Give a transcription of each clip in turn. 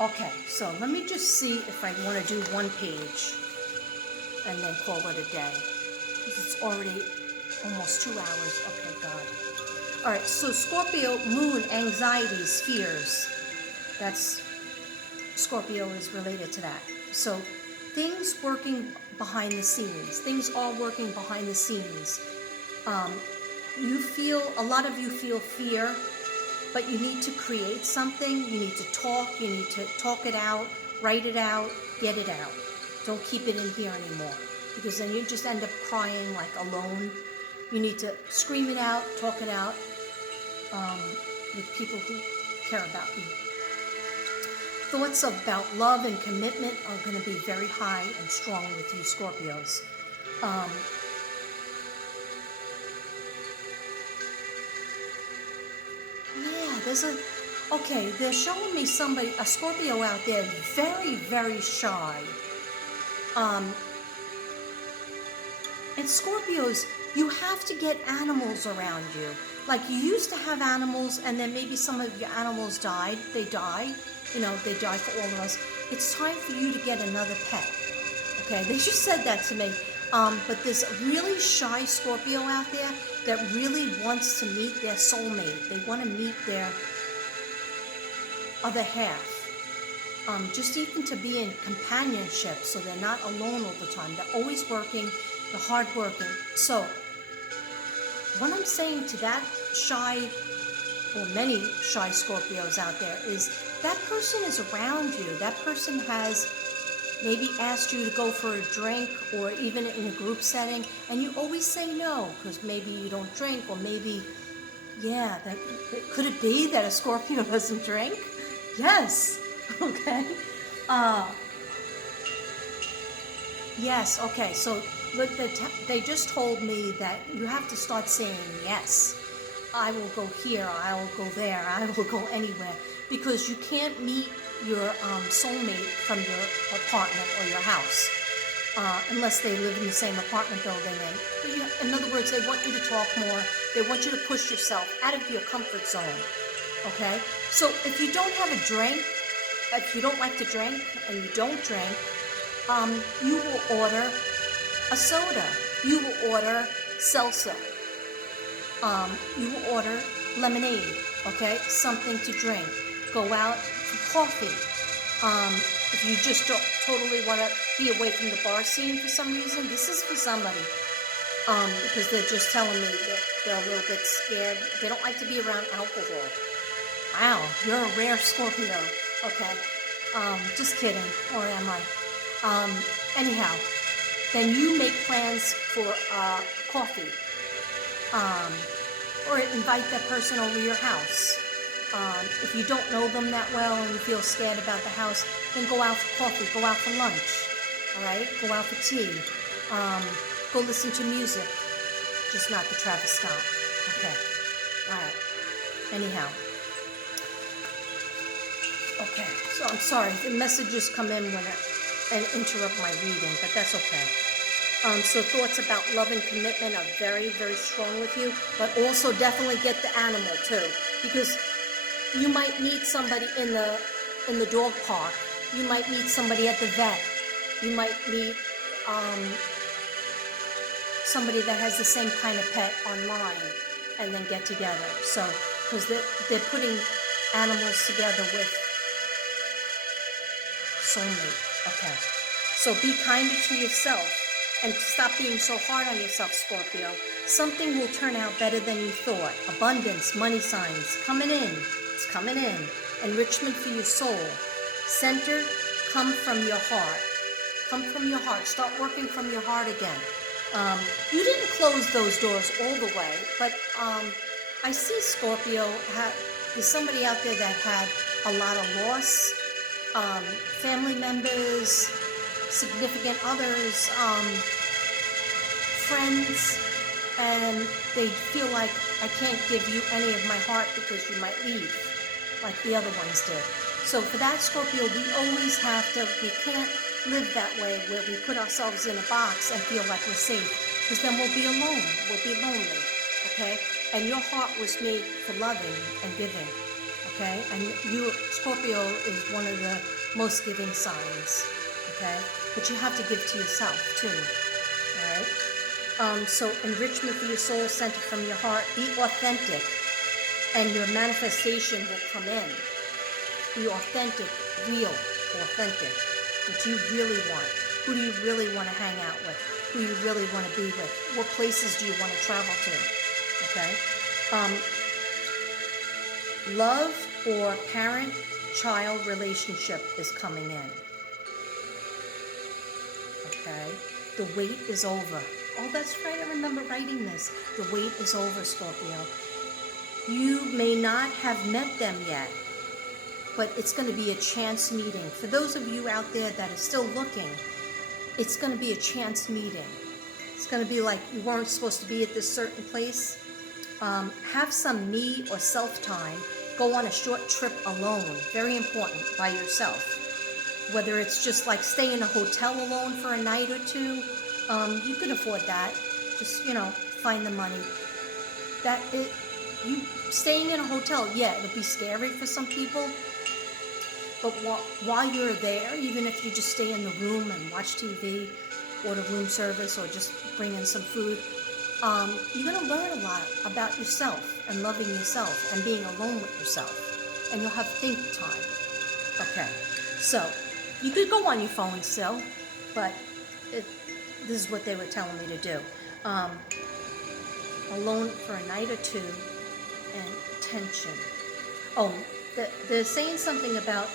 Okay, so let me just see if I want to do one page and then call it a day. It's already almost 2 hours. Okay, God. All right, so Scorpio, moon, anxieties, fears. That's Scorpio is related to that. So things working behind the scenes. Things are working behind the scenes. A lot of you feel fear, but you need to create something. You need to talk. You need to talk it out, write it out, get it out. Don't keep it in here anymore, because then you just end up crying like alone. You need to scream it out, talk it out with people who care about you. Thoughts about love and commitment are going to be very high and strong with you, Scorpios. They're showing me a Scorpio out there, very, very shy. And Scorpios, you have to get animals around you. Like, you used to have animals, and then maybe some of your animals died. They died. They died for all of us. It's time for you to get another pet. Okay, they just said that to me. But there's a really shy Scorpio out there that really wants to meet their soulmate. They want to meet their other half. Just even to be in companionship, so they're not alone all the time. They're always working, they're hard working. So what I'm saying to that shy, or many shy Scorpios out there, is that person is around you. That person has maybe asked you to go for a drink, or even in a group setting, and you always say no because maybe you don't drink, or maybe, could it be that a Scorpio doesn't drink? Yes. Okay. Yes. Okay. So look, they just told me that you have to start saying yes. I will go here. I will go there. I will go anywhere, because you can't meet your soulmate from your apartment or your house, unless they live in the same apartment building. And in other words, they want you to talk more. They want you to push yourself out of your comfort zone. Okay? So if you don't have a drink, if you don't like to drink and you don't drink, you will order a soda. You will order seltzer. You will order lemonade, okay? Something to drink. Go out for coffee. If you just don't totally want to be away from the bar scene for some reason, this is for somebody. Because they're just telling me that they're a little bit scared. They don't like to be around alcohol. Wow, you're a rare Scorpio. Okay. Just kidding. Or am I? Anyhow, then you make plans for coffee. Or invite that person over your house. If you don't know them that well and you feel scared about the house, then go out for coffee, go out for lunch, all right? Go out for tea. Go listen to music, just not the Travis Scott. Okay, all right. Anyhow. Okay, so I'm sorry, the messages come in and interrupt my reading, but that's okay. So thoughts about love and commitment are very, very strong with you, but also definitely get the animal too, because you might meet somebody in the dog park. You might meet somebody at the vet. You might meet somebody that has the same kind of pet online, and then get together. So, because they're putting animals together with soulmate. Okay. So be kinder to yourself. And stop being so hard on yourself, Scorpio. Something will turn out better than you thought. Abundance, money signs, coming in. It's coming in. Enrichment for your soul. Center, come from your heart. Come from your heart. Start working from your heart again. You didn't close those doors all the way, but I see Scorpio, there's somebody out there that had a lot of loss. Family members, significant others, friends, and they feel like, I can't give you any of my heart because you might leave, like the other ones did. So for that, Scorpio, we can't live that way where we put ourselves in a box and feel like we're safe, because then we'll be alone, we'll be lonely, okay? And your heart was made for loving and giving, okay? And you, Scorpio, is one of the most giving signs, okay? But you have to give to yourself too, all right? So enrichment for your soul, center from your heart. Be authentic, and your manifestation will come in. Be authentic, real, authentic. What you really want. Who do you really want to hang out with? Who you really want to be with? What places do you want to travel to? Okay? Love or parent-child relationship is coming in. Okay? The wait is over. Oh, that's right. I remember writing this. The wait is over, Scorpio. You may not have met them yet, but it's going to be a chance meeting. For those of you out there that are still looking, it's going to be a chance meeting. It's going to be like you weren't supposed to be at this certain place. Have some me or self time. Go on a short trip alone. Very important, by yourself. Whether it's just like stay in a hotel alone for a night or two, you can afford that. Just, find the money. You staying in a hotel, yeah, it'll be scary for some people. But while you're there, even if you just stay in the room and watch TV, order room service, or just bring in some food, you're going to learn a lot about yourself and loving yourself and being alone with yourself. And you'll have think time. Okay, so you could go on your phone still, but this is what they were telling me to do. Alone for a night or two, and attention. Oh, they're saying something about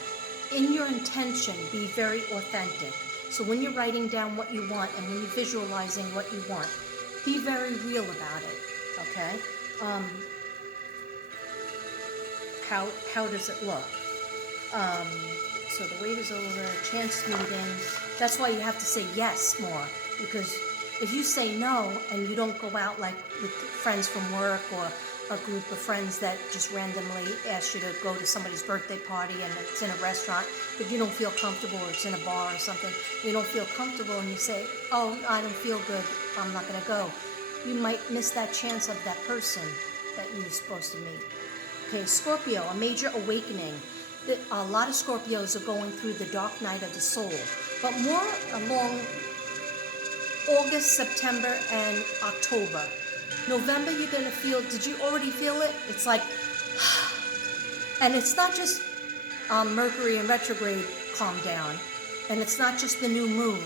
in your intention, be very authentic. So when you're writing down what you want and when you're visualizing what you want, be very real about it, okay? How does it look? So the wait is over, chance meetings. That's why you have to say yes more, because if you say no and you don't go out like with friends from work or a group of friends that just randomly ask you to go to somebody's birthday party and it's in a restaurant, but you don't feel comfortable, or it's in a bar or something, you don't feel comfortable, and you say, oh, I don't feel good, I'm not going to go. You might miss that chance of that person that you were supposed to meet. Okay, Scorpio, a major awakening. A lot of Scorpios are going through the dark night of the soul, but more along August, September, and October. November, you're going to feel, did you already feel it? It's like, and it's not just Mercury in retrograde calm down, and it's not just the new moon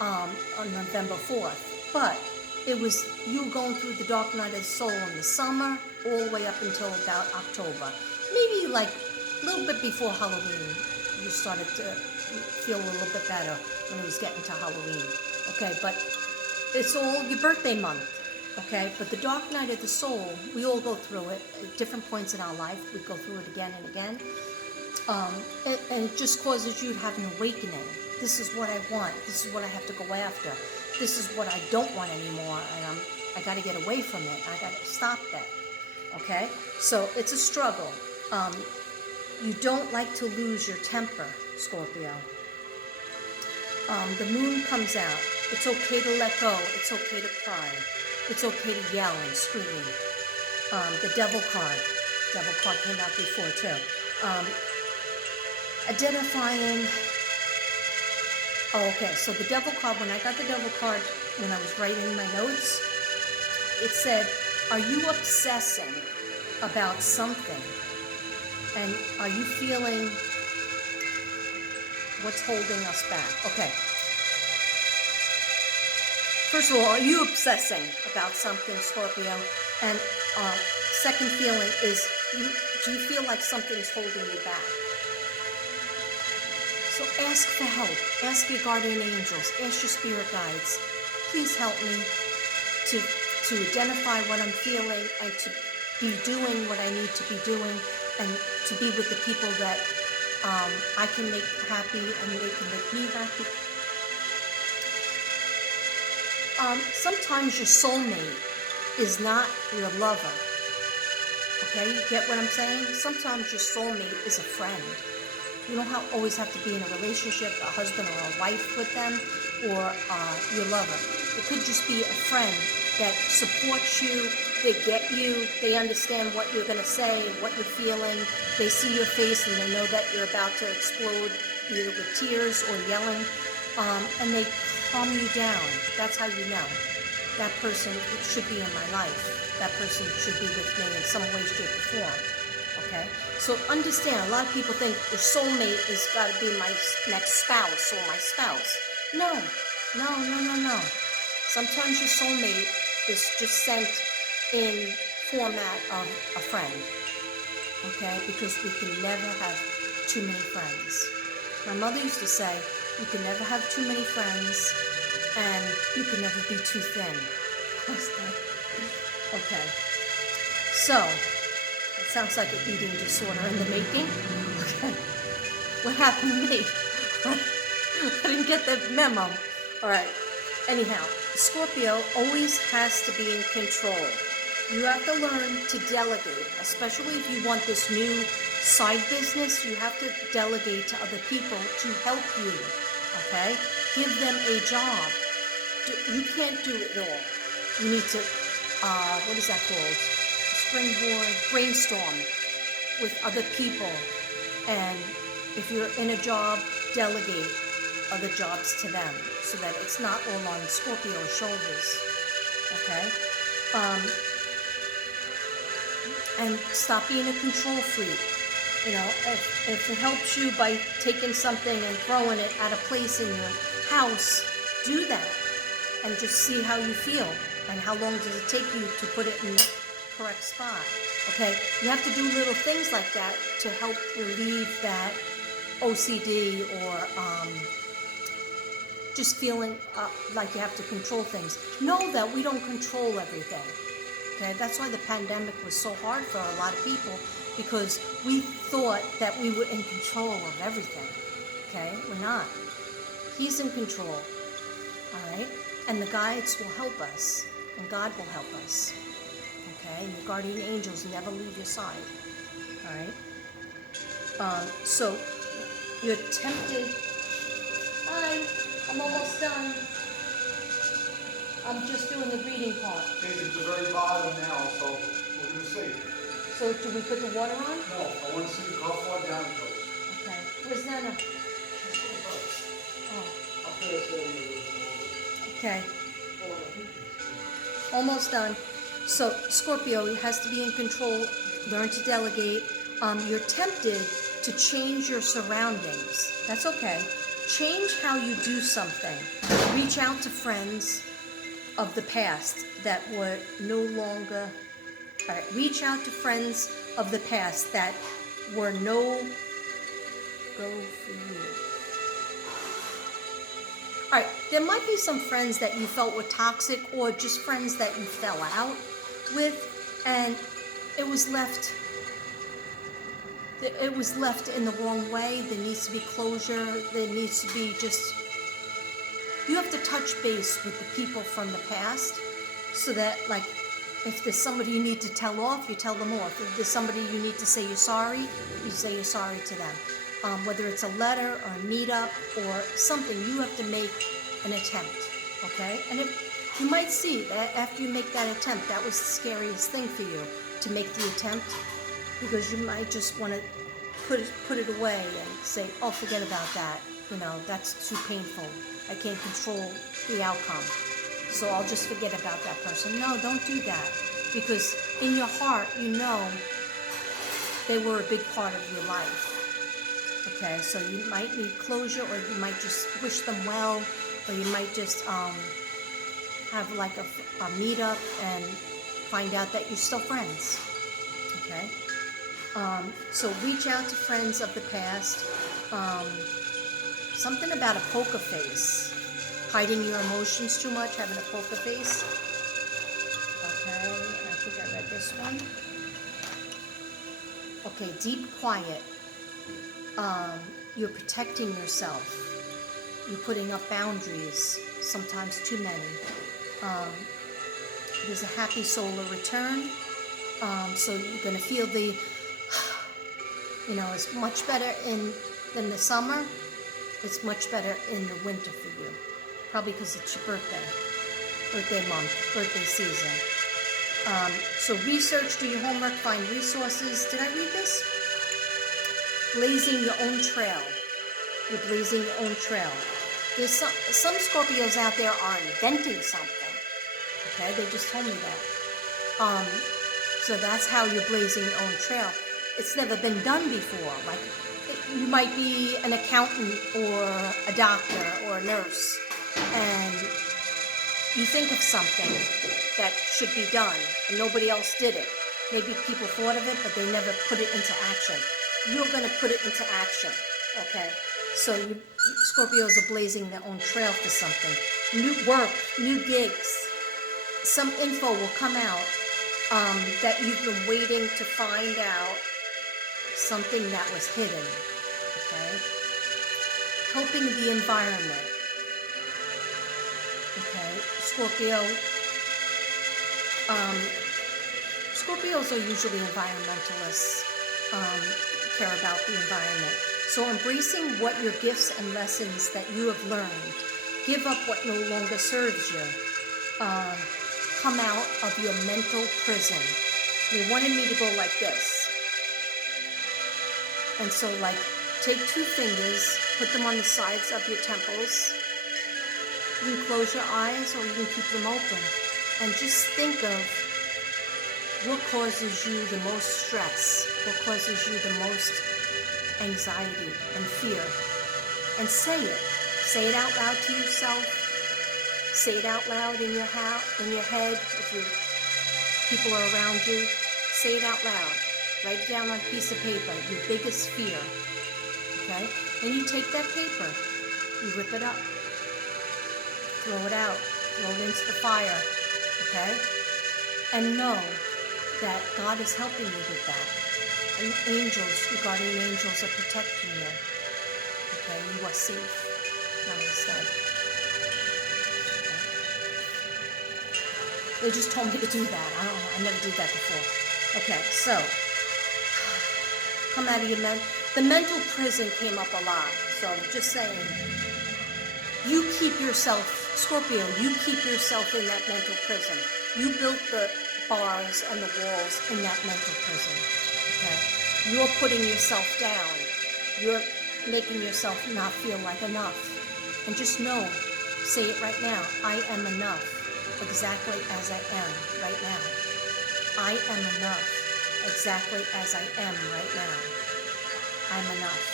on November 4th, but it was you going through the dark night of the soul in the summer, all the way up until about October. Maybe like a little bit before Halloween, you started to feel a little bit better when it was getting to Halloween. Okay, but it's all your birthday month. Okay, but the dark night of the soul, we all go through it at different points in our life. We go through it again and again. And it just causes you to have an awakening. This is what I want. This is what I have to go after. This is what I don't want anymore. And I got to get away from it. I got to stop that. Okay? So it's a struggle. You don't like to lose your temper, Scorpio. The moon comes out. It's okay to let go. It's okay to cry. It's okay to yell and scream. The devil card. Devil card came out before too. Identifying. Oh, okay. So the devil card, when I got the devil card, when I was writing my notes, it said, are you obsessing about something? And are you feeling what's holding us back? Okay. First of all, are you obsessing about something, Scorpio? And second feeling is, do you feel like something's holding you back? So ask for help. Ask your guardian angels. Ask your spirit guides. Please help me to identify what I'm feeling and to be doing what I need to be doing and to be with the people that I can make happy and they can make me happy. Sometimes your soulmate is not your lover. Okay, you get what I'm saying? Sometimes your soulmate is a friend. You don't always have to be in a relationship, a husband or a wife with them, or your lover. It could just be a friend that supports you, They get you. They understand what you're going to say, what you're feeling. They see your face and they know that you're about to explode, either with tears or yelling. And they calm you down. That's how you know. That person should be in my life. That person should be with me in some way, shape, or form. Okay? So understand, a lot of people think the soulmate is got to be my next spouse or my spouse. No. Sometimes your soulmate is just sent in format of a friend. Okay? Because we can never have too many friends. My mother used to say, you can never have too many friends and you can never be too thin. Okay. So, it sounds like an eating disorder in the making. Okay. What happened to me? I didn't get the memo. All right. Anyhow, Scorpio always has to be in control. You have to learn to delegate, especially if you want this new side business. You have to delegate to other people to help you. Okay? Give them a job. You can't do it all. You need to, what is that called? Springboard, brainstorm with other people. And if you're in a job, delegate other jobs to them so that it's not all on Scorpio's shoulders. Okay? And stop being a control freak. You know, if it helps you by taking something and throwing it at a place in your house, do that. And just see how you feel. And how long does it take you to put it in the correct spot. Okay? You have to do little things like that to help relieve that OCD or just feeling like you have to control things. Know that we don't control everything. Okay? That's why the pandemic was so hard for a lot of people, because we thought that we were in control of everything. Okay? We're not. He's in control. All right? And the guides will help us, and God will help us. Okay? And your guardian angels never leave your side. All right? So you're tempted. Hi, I'm almost done. I'm just doing the reading part. It's the very bottom now, so we're going to see. So do we put the water on? No, I want to see how far down it goes. Okay. Where's Nana? Oh. I'll put it there. Okay. Almost done. So Scorpio has to be in control. Learn to delegate. You're tempted to change your surroundings. That's okay. Change how you do something. Reach out to friends of the past that were no longer. All right. Reach out to friends of the past that were no go for you. All right. There might be some friends that you felt were toxic, or just friends that you fell out with, and it was left in the wrong way. There needs to be closure. There needs to be just, you have to touch base with the people from the past, so that, like, if there's somebody you need to tell off, you tell them off. If there's somebody you need to say you're sorry, you say you're sorry to them. Whether it's a letter or a meetup or something, you have to make an attempt, okay? And you might see that after you make that attempt, that was the scariest thing for you, to make the attempt, because you might just want to put it away and say, oh, forget about that. You know, that's too painful. I can't control the outcome, so I'll just forget about that person. No, don't do that, because in your heart, you know they were a big part of your life. Okay, so you might need closure, or you might just wish them well, or you might just have like a meetup and find out that you're still friends. Okay, so reach out to friends of the past. Something about a poker face, hiding your emotions too much, having a poker face. Okay, I think I read this one. Okay, deep quiet. You're protecting yourself. You're putting up boundaries, sometimes too many. There's a happy solar return. So you're going to feel the, it's much better than the summer. It's much better in the winter for you. Probably because it's your birthday month, birthday season. So research, do your homework, find resources. Did I read this? Blazing your own trail. You're blazing your own trail. There's some Scorpios out there are inventing something. Okay, they just told me that. So that's how you're blazing your own trail. It's never been done before. Like, you might be an accountant or a doctor or a nurse, and you think of something that should be done, and nobody else did it. Maybe people thought of it, but they never put it into action. You're going to put it into action, okay? So Scorpios are blazing their own trail for something. New work, new gigs. Some info will come out that you've been waiting to find out, something that was hidden, okay? Helping the environment, okay? Scorpios are usually environmentalists, care about the environment. So embracing what your gifts and lessons that you have learned, give up what no longer serves you, come out of your mental prison. They wanted me to go like this. And so, like, take 2 fingers, put them on the sides of your temples. You can close your eyes or you can keep them open. And just think of what causes you the most stress, what causes you the most anxiety and fear. And say it. Say it out loud to yourself. Say it out loud in your head, if people are around you. Say it out loud. Write it down on a piece of paper, your biggest fear, okay? And you take that paper, you rip it up, throw it out, throw it into the fire, okay? And know that God is helping you with that. And angels, your guardian angels are protecting you, okay? You are safe. Namaste. Okay? They just told me to do that. I never did that before. Okay, so come out of the mental prison came up a lot. So just saying, you keep yourself, Scorpio, you keep yourself in that mental prison. You built the bars and the walls in that mental prison. Okay? You're putting yourself down. You're making yourself not feel like enough. And just know, say it right now, I am enough, exactly as I am right now. I am enough. Exactly as I am right now. I'm enough.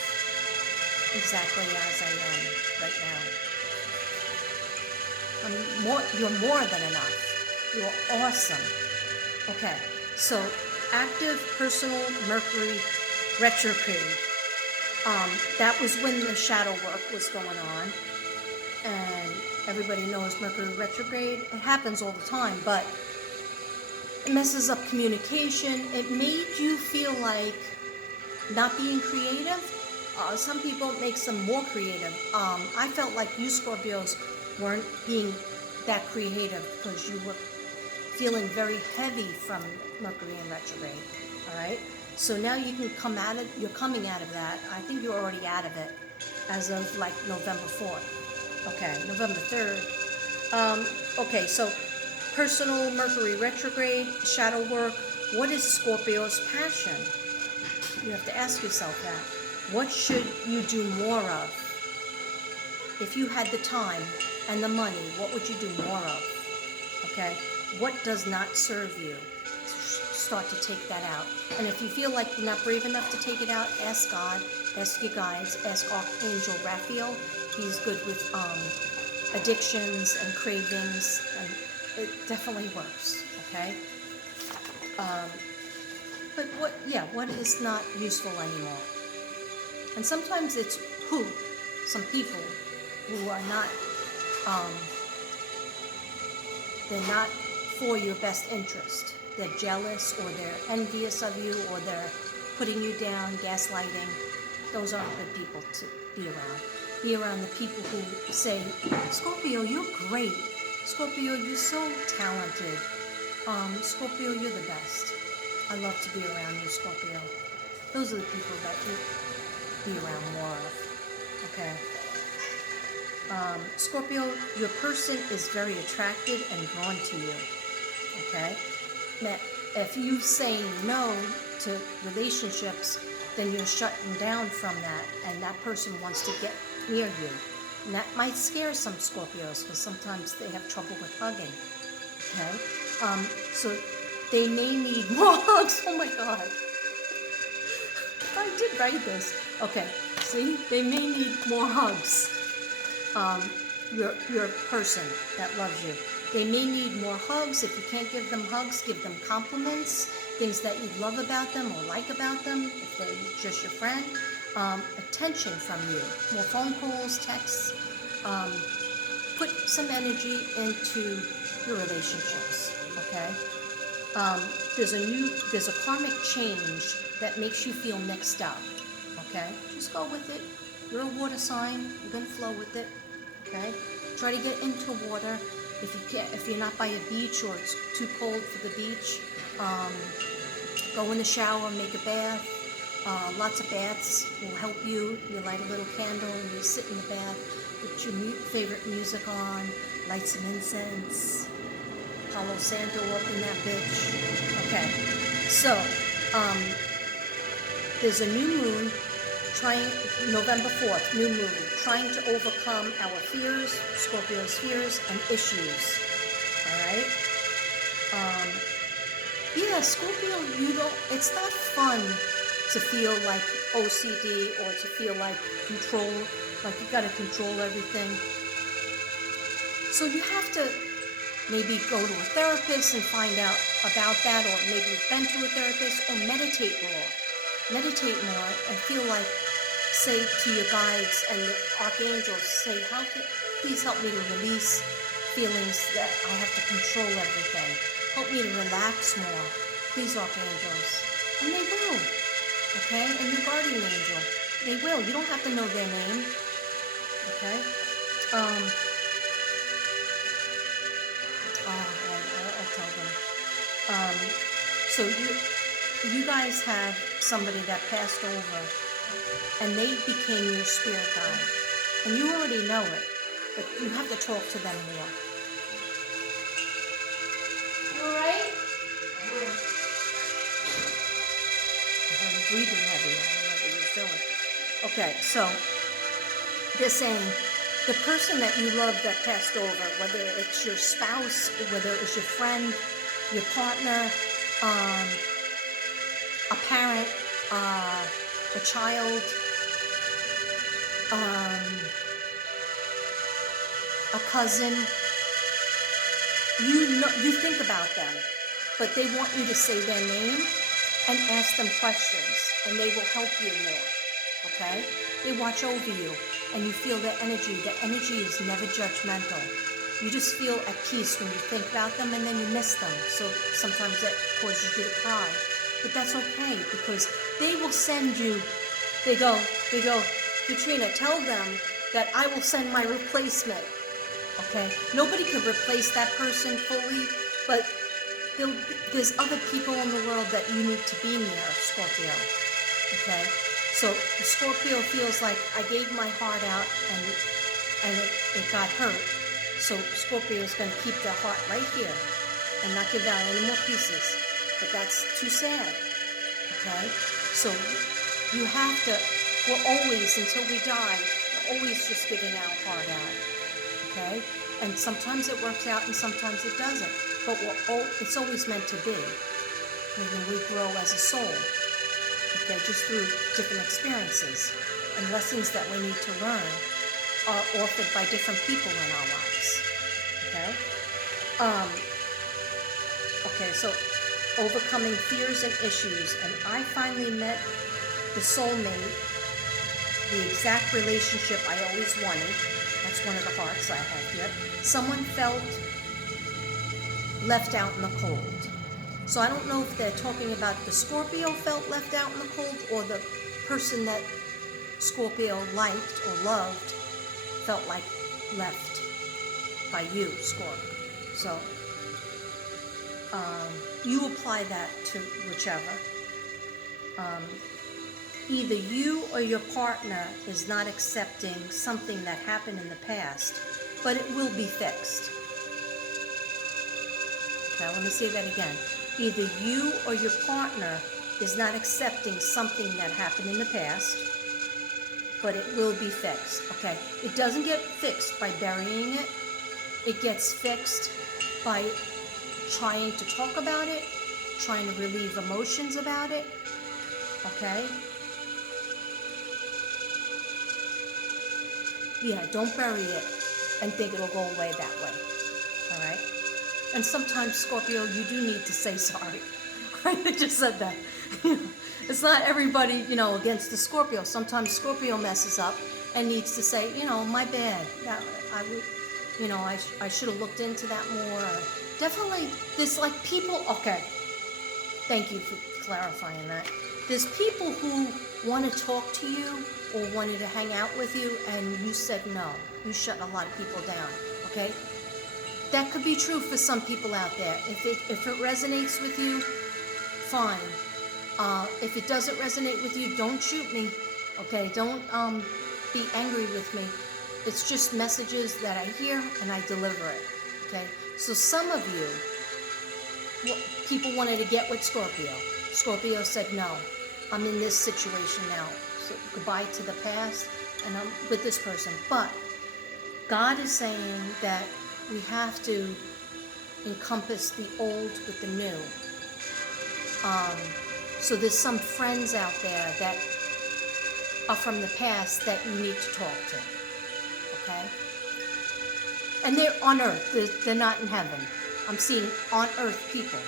Exactly as I am right now. You're more than enough. You're awesome. Okay, so active personal Mercury retrograde. That was when the shadow work was going on. And everybody knows Mercury retrograde. It happens all the time, but it messes up communication. It made you feel like not being creative. Some people, it makes them more creative. I felt like you Scorpios weren't being that creative because you were feeling very heavy from Mercury in retrograde. All right. So now you can come out of. You're coming out of that. I think you're already out of it as of like November 4th. Okay, November 3rd. Okay, so personal Mercury retrograde, shadow work. What is Scorpio's passion? You have to ask yourself that. What should you do more of? If you had the time and the money, what would you do more of? Okay? What does not serve you? Start to take that out. And if you feel like you're not brave enough to take it out, ask God, ask your guides, ask Archangel Raphael. He's good with addictions and cravings, and it definitely works, okay? But what is not useful anymore? And sometimes it's some people who are not, they're not for your best interest. They're jealous, or they're envious of you, or they're putting you down, gaslighting. Those aren't good people to be around. Be around the people who say, Scorpio, you're great. Scorpio, you're so talented. Scorpio, you're the best. I love to be around you, Scorpio. Those are the people that you be around more of. Okay. Scorpio, your person is very attracted and drawn to you. Okay. if you saying no to relationships, then you're shutting down from that, and that person wants to get near you. And that might scare some Scorpios because sometimes they have trouble with hugging. Okay? So they may need more hugs. Oh my God. I did write this. Okay, see? They may need more hugs. Your person that loves you. They may need more hugs. If you can't give them hugs, give them compliments, things that you love about them or like about them, if they're just your friend. Attention from you. More phone calls, texts. Put some energy into your relationships, okay? There's a karmic change that makes you feel mixed up, okay? Just go with it. You're a water sign. You're gonna flow with it, okay? Try to get into water. If you're not by a beach or it's too cold for the beach, go in the shower, make a bath. Lots of baths will help you. You light a little candle and you sit in the bath, put your favorite music on, light some incense, Palo Santo up in that bitch. Okay, so there's a new moon, November 4th, new moon, trying to overcome our fears, Scorpio's fears and issues. All right? Yeah, Scorpio, it's not fun to feel like OCD or to feel like like you gotta control everything. So you have to maybe go to a therapist and find out about that, or maybe you've been to a therapist, or meditate more. Meditate more and feel like, say to your guides and the archangels, say, please help me to release feelings that I have to control everything. Help me to relax more. Please, archangels. And they will. Okay? And your guardian angel. They will. You don't have to know their name. Okay? I'll tell them. So you guys have somebody that passed over, and they became your spirit guide. And you already know it, but you have to talk to them more. You all right? I'm breathing heavy. I don't know what you're doing. Okay, so they're saying the person that you love that passed over, whether it's your spouse, whether it's your friend, your partner, a parent, a child, a cousin, you think about them, but they want you to say their name and ask them questions, and they will help you more, okay? They watch over you, and you feel their energy. The energy is never judgmental. You just feel at peace when you think about them, and then you miss them, so sometimes that causes you to cry. But that's okay, because they will send you, they go, Katrina, tell them that I will send my replacement, okay? Nobody can replace that person fully, but there's other people in the world that you need to be near, Scorpio, okay? So the Scorpio feels like I gave my heart out and it got hurt. So Scorpio is going to keep their heart right here and not give out any more pieces. But that's too sad, okay? So you have to, we're always, until we die, we're always just giving our heart out, okay? And sometimes it works out and sometimes it doesn't. But it's always meant to be. And we grow as a soul, okay, just through different experiences and lessons that we need to learn are offered by different people in our lives, okay? Okay, so overcoming fears and issues, and I finally met the soulmate, the exact relationship I always wanted. That's one of the hearts I have here. Someone felt left out in the cold. So I don't know if they're talking about the Scorpio felt left out in the cold, or the person that Scorpio liked or loved felt like left by you, Scorp. So you apply that to whichever. Either you or your partner is not accepting something that happened in the past, but it will be fixed. Okay, let me say that again. Either you or your partner is not accepting something that happened in the past, but it will be fixed, okay? It doesn't get fixed by burying it. It gets fixed by trying to talk about it, trying to relieve emotions about it, okay? Yeah, don't bury it and think it'll go away that way, all right? And sometimes, Scorpio, you do need to say sorry. I just said that. It's not everybody, against the Scorpio. Sometimes Scorpio messes up and needs to say, my bad. That I should have looked into that more. Definitely, there's like people. Okay, thank you for clarifying that. There's people who want to talk to you or wanted to hang out with you, and you said no. You shut a lot of people down. Okay, that could be true for some people out there. If it resonates with you, fine. If it doesn't resonate with you, don't shoot me. Okay, don't be angry with me. It's just messages that I hear and I deliver it. Okay, so some of you, people wanted to get with Scorpio. Scorpio said no. I'm in this situation now. So goodbye to the past, and I'm with this person. But God is saying that we have to encompass the old with the new. So there's some friends out there that are from the past that you need to talk to, okay? And they're on earth, they're not in heaven. I'm seeing on earth people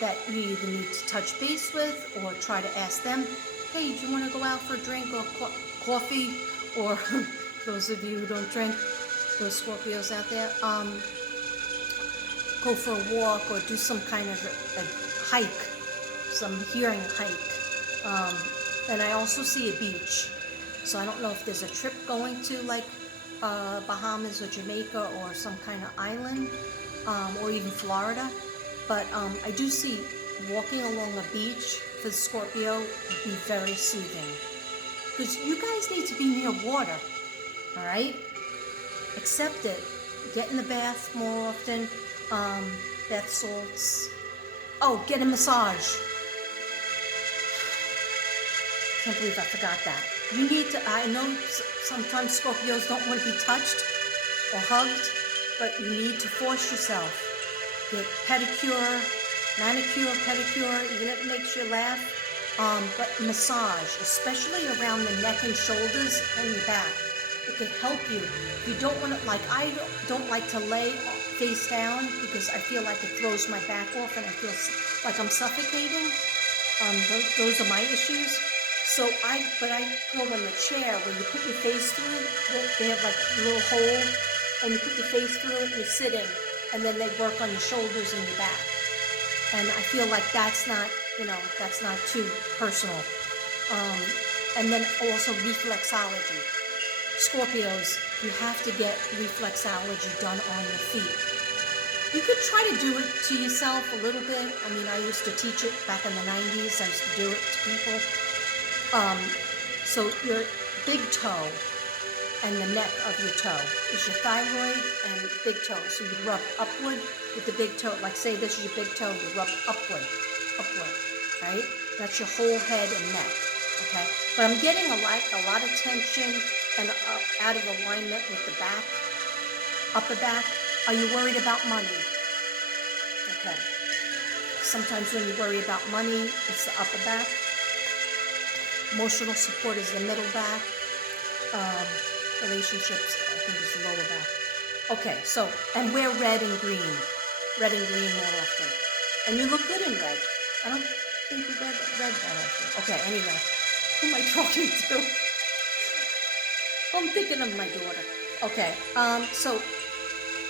that you either need to touch base with or try to ask them, hey, do you want to go out for a drink or coffee? Or those of you who don't drink, those Scorpios out there, go for a walk or do some kind of a hike, some hearing hike. And I also see a beach. So I don't know if there's a trip going to like Bahamas or Jamaica or some kind of island, or even Florida. But I do see walking along a beach for the Scorpio would be very soothing. Because you guys need to be near water, all right? Accept it. Get in the bath more often. Bath salts. Oh, get a massage. Can't believe I forgot that. You need to, I know sometimes Scorpios don't want to be touched or hugged, but you need to force yourself. Get pedicure, manicure, pedicure, even if it makes you laugh. But massage, especially around the neck and shoulders and your back. It can help you. If you don't want to, like I don't like to lay face down because I feel like it throws my back off and I feel like I'm suffocating. Those are my issues. So I go in the chair where you put your face through. They have like a little hole, and you put your face through it. You're sitting, and then they work on your shoulders and your back. And I feel like that's not too personal. And then also reflexology. Scorpios, you have to get reflexology done on your feet. You could try to do it to yourself a little bit. I mean, I used to teach it back in the 90s. I used to do it to people. So your big toe and the neck of your toe is your thyroid and big toe. So you rub upward with the big toe. Like say this is your big toe, you rub upward, right? That's your whole head and neck, okay? But I'm getting a lot of tension and out of alignment with the back, upper back. Are you worried about money? Okay. Sometimes when you worry about money, it's the upper back. Emotional support is the middle back. Relationships, I think, is the lower back. Okay, so, and wear red and green. Red and green more often. And you look good in red. I don't think you wear red that often. Okay, anyway. Who am I talking to? I'm thinking of my daughter. Okay, so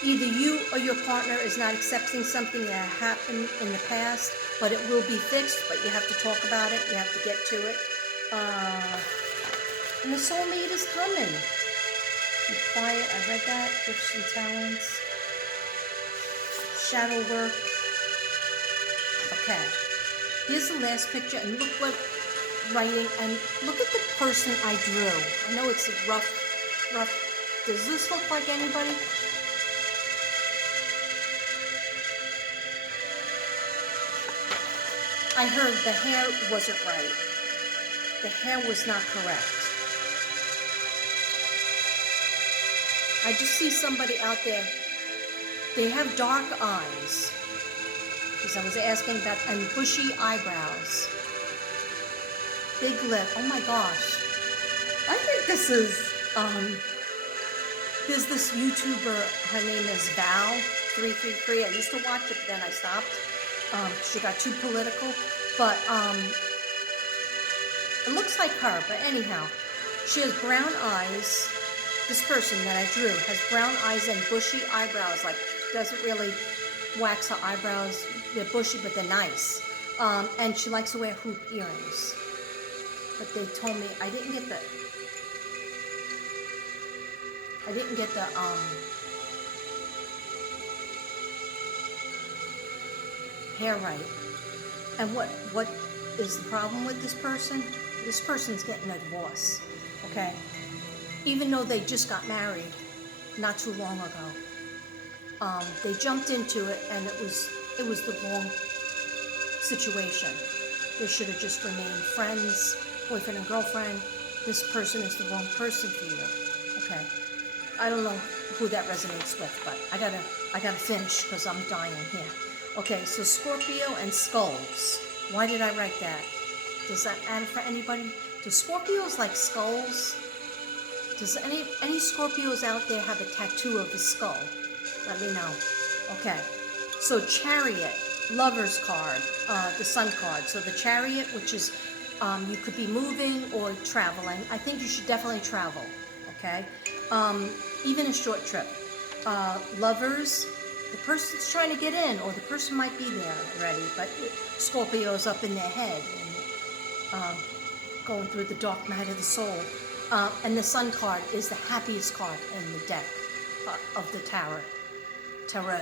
either you or your partner is not accepting something that happened in the past, but it will be fixed, but you have to talk about it. You have to get to it. And the soulmate is coming. Be quiet, I read that. Gifts and talents. Shadow work. Okay. Here's the last picture, and look what writing, and look at the person I drew. I know it's a rough. Does this look like anybody? I heard the hair wasn't right. The hair was not correct. I just see somebody out there. They have dark eyes. Because I was asking about, and bushy eyebrows. Big lip. Oh my gosh. I think this is, there's this YouTuber, her name is Val333. I used to watch it, but then I stopped. She got too political. But, it looks like her, but anyhow. She has brown eyes. This person that I drew has brown eyes and bushy eyebrows. Like, doesn't really wax her eyebrows. They're bushy, but they're nice. And she likes to wear hoop earrings. But they told me I didn't get the hair right. And what is the problem with this person? This person's getting a divorce. Okay? Even though they just got married not too long ago. They jumped into it, and it was the wrong situation. They should have just remained friends, boyfriend and girlfriend. This person is the wrong person for you. Okay. I don't know who that resonates with, but I gotta finish because I'm dying here. Okay, so Scorpio and skulls. Why did I write that? Does that matter for anybody? Do Scorpios like skulls? Does any Scorpios out there have a tattoo of a skull? Let me know. Okay, so Chariot, Lover's card, the Sun card. So the Chariot, which is you could be moving or traveling. I think you should definitely travel. Okay, even a short trip. Lovers, the person's trying to get in, or the person might be there already, but Scorpio's up in their head and going through the dark night of the soul. And the Sun card is the happiest card in the deck of the tarot.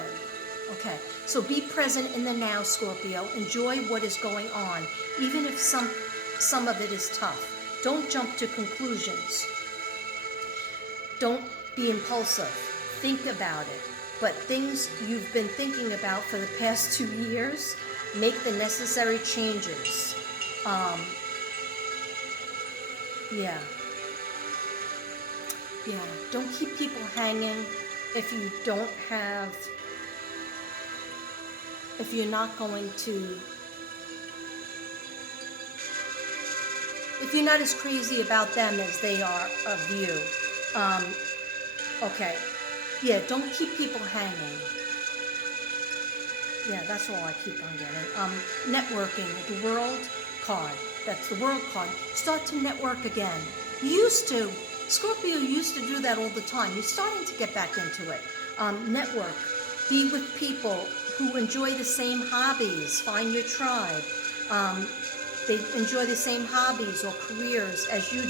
Okay, so be present in the now, Scorpio. Enjoy what is going on, even if some of it is tough. Don't jump to conclusions. Don't be impulsive. Think about it. But things you've been thinking about for the past 2 years, make the necessary changes. Yeah, don't keep people hanging if you're not as crazy about them as they are of you. Okay, yeah, don't keep people hanging. Yeah, that's all I keep on getting. Networking, the World card. That's the World card. Start to network again. Scorpio used to do that all the time. You're starting to get back into it. Network. Be with people who enjoy the same hobbies. Find your tribe. They enjoy the same hobbies or careers as you do.